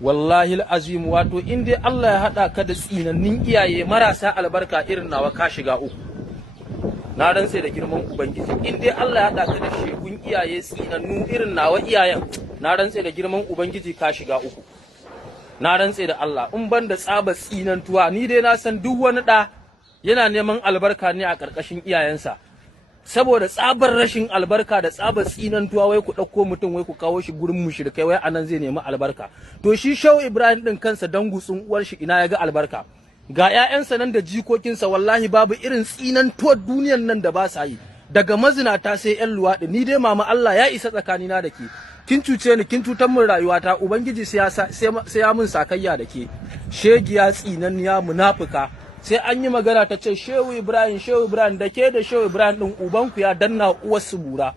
wallahi azim wato in dai Allah ya hada ka da tsinannin iyaye marasa albarka irin nawa ka shiga uku. Na rantse da girman ubangiji in dai Allah ya hada ka da shegun iyaye tsinannu irin nawa iyayen, na rantse da girman ubangiji ka shiga uku. Na rantse da Allah in ban da tsaba tsinantuwa ni dai na san duk wani da yana neman albarka ne a karkashin iyayensa. Saboda tsabar rashin albarka da tsabar tsinantuwa wai ku ɗauko mutum wai ku kawo shi gurin mushrikai wai anan zai nemi albarka. To shi Shehu Ibrahim din kansa dangutsun uwar shi ina ya ga albarka. Ga ƴaƴansa nan da jikokinsa wallahi babu irin tsinantuwar duniyan nan da ba sa yi. Daga mazinata sai ƴan luwaɗi ni dai mama Allah ya isa tsakanina da ke. Kin cuce ni kin cutar min rayuwata ubangiji sai ya mun sakayya da ke. Shegiya tsinanniya munafuka. Sai an yi magana ta ce Shehu Ibrahim da ke da Shehu Ibrahim din ubanku ya danna uwarsu bura.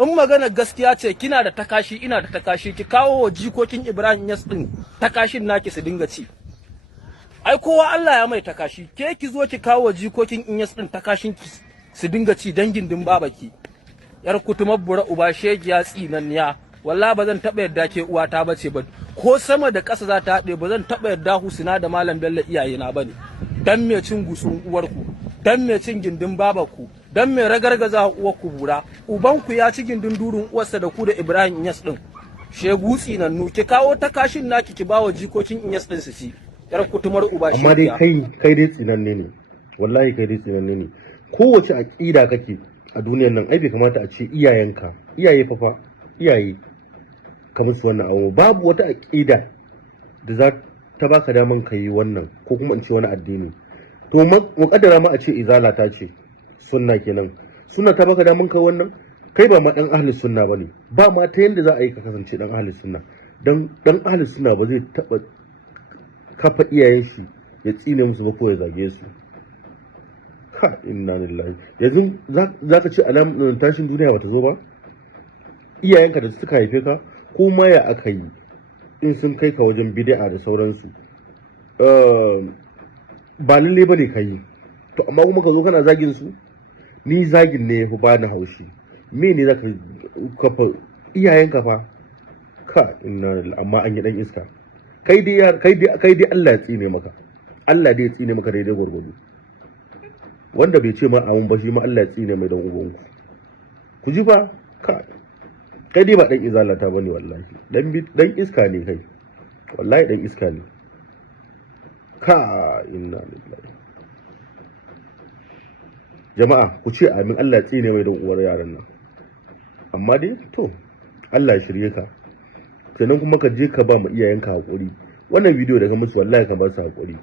In magana gaskiya ce kina da takashi ina da takashi ki kawo wa jikokin Ibrahim Yas din takashin naki su dinga ci. Ai kowa Allah ya mai takashi ke ki zo ki kawo wa jikokin Inyas din takashin ki su dinga ci dangin din babaki. Yar kutumar bura uba shegiya tsinanniya wallahi ba zan taba yadda ke uwata bace ba ko sama da ƙasa za ta haɗe ba zan taba yadda Husna da Malam Bello iyayena bane. Dan me cin gusun uwarku, dan me cin gindin babarku, dan me ragargaza uwarku bura, ubanku ya ci gindin durun uwarsa da ku da Ibrahim Inyas din. Shegu tsinannu ki kawo takashin naki ki bawa jikokin Inyas din su ci. Yar kutumar uba shi. Amma dai kai dai tsinanne ne. Wallahi kai dai tsinanne ne. Kowace aqida kake a duniyar nan ai bai kamata a ce iyayenka, iyaye fa iyaye ka musu wannan abu. Babu wata aqida da za ta baka daman ka yi wannan ko kuma in ce wani addini to muƙaddara ma a ce izala ta ce sunna kenan sunna ta baka daman ka wannan kai ba ma dan ahli sunna bane ba ma ta yanda za a yi ka kasance dan ahli sunna dan ahli sunna ba zai taba kafa iyayen shi ya tsine musu ba ko ya zage su ka inna lillahi yanzu za ka ce alamun tashin duniya bata zo ba iyayenka da suka haife ka ko ma ya aka yi in sun kai ka wajen bid'a da sauransu ba lalle bane ka yi to amma kuma ka zo kana zagin su ni zagin ne yafi bani haushi me ne zaka kafa iyayen ka fa ka inna amma an yi dan iska kai dai Allah ya tsine maka Allah dai ya tsine maka daidai gurgudu wanda bai ce ma amun ba shi ma Allah ya tsine mai dan ubanku ku ji fa ka kai dai ba dan izalata bane wallahi dan iska ne kai wallahi dan iska ne ka inna lillahi jama'a ku ce amin Allah ya tsine mai dan uwar yaran nan amma dai to Allah ya shirye ka sannan kuma ka je ka ba mu iyayenka hakuri wannan bidiyo da ka musu wallahi ka ba su hakuri